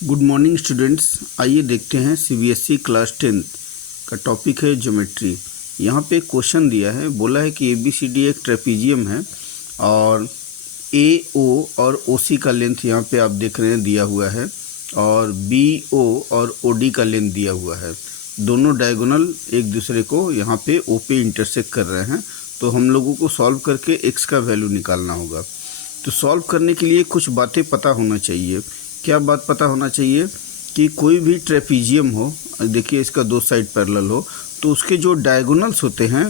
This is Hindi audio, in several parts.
Good morning students. आइए देखते हैं सीबीएसई क्लास 10 का टॉपिक है ज्योमेट्री। यहाँ पे क्वेश्चन दिया है, बोला है कि ABCD एक ट्रेपीजियम है और AO और OC का लेंथ यहाँ पे आप देख रहे हैं दिया हुआ है और BO और OD का लेंथ दिया हुआ है। दोनों डायगोनल एक दूसरे को यहाँ पे O पे इंटरसेक्ट कर रहे हैं, तो हम लोगों को सॉल्व करके x का वैल्यू निकालना होगा। तो सॉल्व करने के लिए कुछ बातें पता होना चाहिए। क्या बात पता होना चाहिए कि कोई भी ट्रेपीजियम हो, देखिए इसका दो साइड पैरेलल हो, तो उसके जो डायगोनल्स होते हैं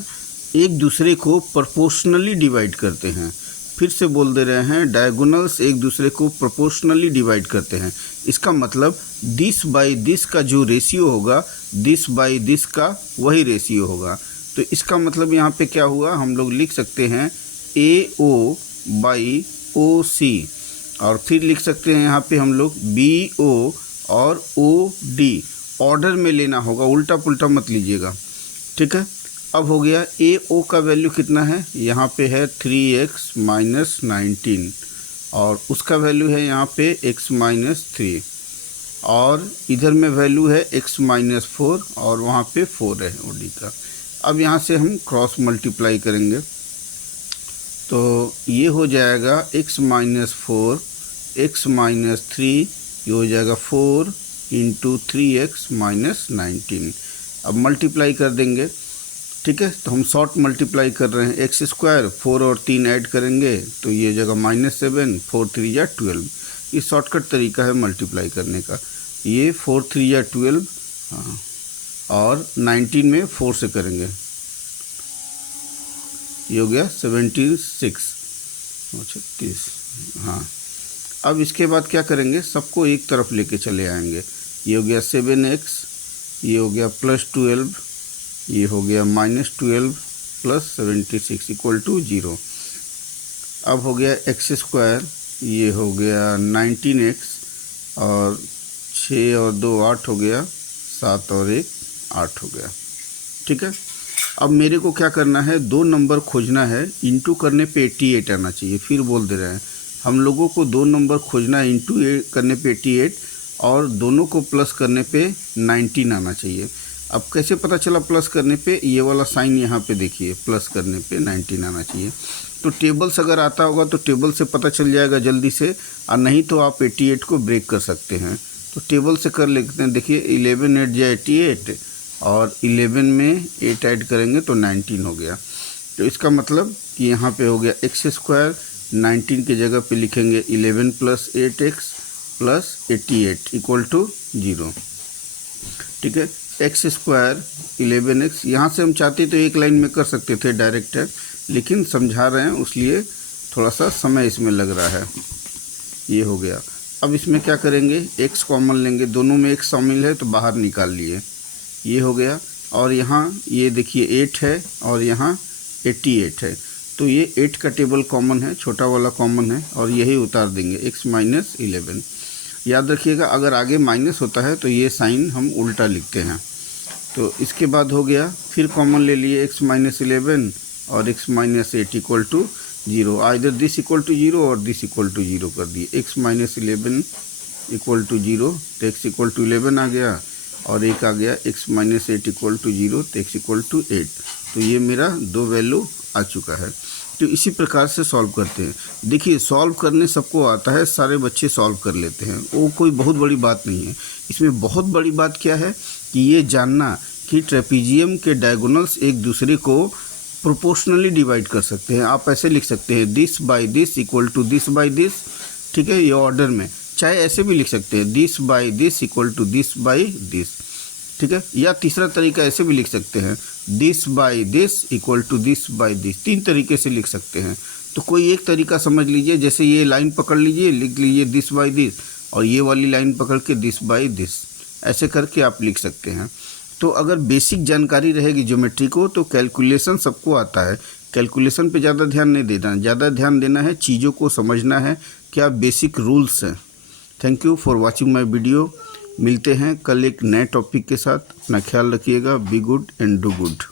एक दूसरे को प्रोपोर्शनली डिवाइड करते हैं। फिर से बोल दे रहे हैं, डायगोनल्स एक दूसरे को प्रोपोर्शनली डिवाइड करते हैं। इसका मतलब दिस बाई दिस का जो रेशियो होगा, दिस बाई दिस का वही रेशियो होगा। तो इसका मतलब यहाँ पे क्या हुआ, हम लोग लिख सकते हैं AO बाई OC, और फिर लिख सकते हैं यहाँ पे हम लोग BO और OD। ऑर्डर में लेना होगा, उल्टा पुल्टा मत लीजिएगा, ठीक है। अब हो गया AO का वैल्यू कितना है, यहाँ पे है 3x माइनस 19 और उसका वैल्यू है यहाँ पे x माइनस 3 और इधर में वैल्यू है x माइनस 4 और वहाँ पे 4 है OD का। अब यहाँ से हम क्रॉस मल्टीप्लाई करेंगे तो ये हो जाएगा x माइनस 4 x माइनस 3, ये हो जाएगा 4 इंटू 3x माइनस 19। अब मल्टीप्लाई कर देंगे, ठीक है। तो हम शॉर्ट मल्टीप्लाई कर रहे हैं, x स्क्वायर 4 और 3 ऐड करेंगे तो ये हो जाएगा माइनस 7, 4 3 या 12। ये शॉर्टकट तरीका है मल्टीप्लाई करने का। ये 4 3 या 12, हाँ, और 19 में 4 से करेंगे, ये हो गया 76, हाँ। अब इसके बाद क्या करेंगे, सबको एक तरफ लेके चले आएंगे। ये हो गया 7x, ये हो गया प्लस 12, ये हो गया माइनस 12 प्लस 76 इक्वल टू 0। अब हो गया x स्क्वायर, ये हो गया 19x और 6 और 2 8 हो गया, 7 और 1 8 हो गया, ठीक है। अब मेरे को क्या करना है, दो नंबर खोजना है, इंटू करने पे 88 आना चाहिए। फिर बोल दे रहे हैं हम लोगों को दो नंबर खोजना है, इंटू करने पे 88 और दोनों को प्लस करने पे 19 आना चाहिए। अब कैसे पता चला प्लस करने पे, ये वाला साइन यहाँ पे देखिए, प्लस करने पे 19 आना चाहिए। तो टेबल्स अगर आता होगा तो टेबल से पता चल जाएगा जल्दी से, और नहीं तो आप 88 को ब्रेक कर सकते हैं। तो टेबल से कर लेते हैं। देखिए 11 8 या 88 और 11 में 8 ऐड करेंगे तो 19 हो गया। तो इसका मतलब कि यहाँ पे हो गया x स्क्वायर, 19 की जगह पे लिखेंगे 11 plus 8x plus 88 equal to 0, ठीक है। x स्क्वायर 11x, यहाँ से हम चाहते तो एक लाइन में कर सकते थे डायरेक्ट है, लेकिन समझा रहे हैं उसलिए थोड़ा सा समय इसमें लग रहा है। ये हो गया। अब इसमें क्या करेंगे, x कॉमन लेंगे, दोनों में x शामिल है तो बाहर निकाल लिए, ये हो गया। और यहाँ ये देखिए 8 है और यहाँ 88 है, तो ये 8 का टेबल कॉमन है, छोटा वाला कॉमन है और यही उतार देंगे x माइनस 11। याद रखिएगा अगर आगे माइनस होता है तो ये साइन हम उल्टा लिखते हैं। तो इसके बाद हो गया, फिर कॉमन ले लिए x माइनस 11 और x minus 8 equal to 0। Either this equal to 0 और दिस इक्वल टू 0 कर दिए। x माइनस 11 इक्वल टू 0 तो x इक्वल टू 11 आ गया और एक आ गया x माइनस 8 इक्वल टू 0 तो x इक्वल टू 8। तो ये मेरा दो वैल्यू आ चुका है। तो इसी प्रकार से सॉल्व करते हैं। देखिए सॉल्व करने सबको आता है, सारे बच्चे सॉल्व कर लेते हैं, वो कोई बहुत बड़ी बात नहीं है। इसमें बहुत बड़ी बात क्या है कि ये जानना कि ट्रेपीजियम के डायगोनल्स एक दूसरे को प्रोपोर्शनली डिवाइड कर सकते हैं। आप ऐसे लिख सकते हैं this by this equal to this by this, ठीक है, ये ऑर्डर में। चाहे ऐसे भी लिख सकते हैं this by this equal to this by this, ठीक है। या तीसरा तरीका ऐसे भी लिख सकते हैं this by this equal to this by this. 3 तरीके से लिख सकते हैं। तो कोई एक तरीका समझ लीजिए, जैसे ये लाइन पकड़ लीजिए, लिख लीजिए दिस बाई दिस, और ये वाली लाइन पकड़ के दिस बाई दिस, ऐसे करके आप लिख सकते हैं। तो अगर बेसिक जानकारी रहेगी ज्योमेट्री को तो कैलकुलेशन सबको आता है। कैलकुलेशन पे ज़्यादा ध्यान नहीं देना, ज़्यादा ध्यान देना है चीज़ों को समझना है, क्या बेसिक रूल्स हैं। Thank you for watching my video. मिलते हैं कल एक नए टॉपिक के साथ। अपना ख्याल रखिएगा। Be good and do good.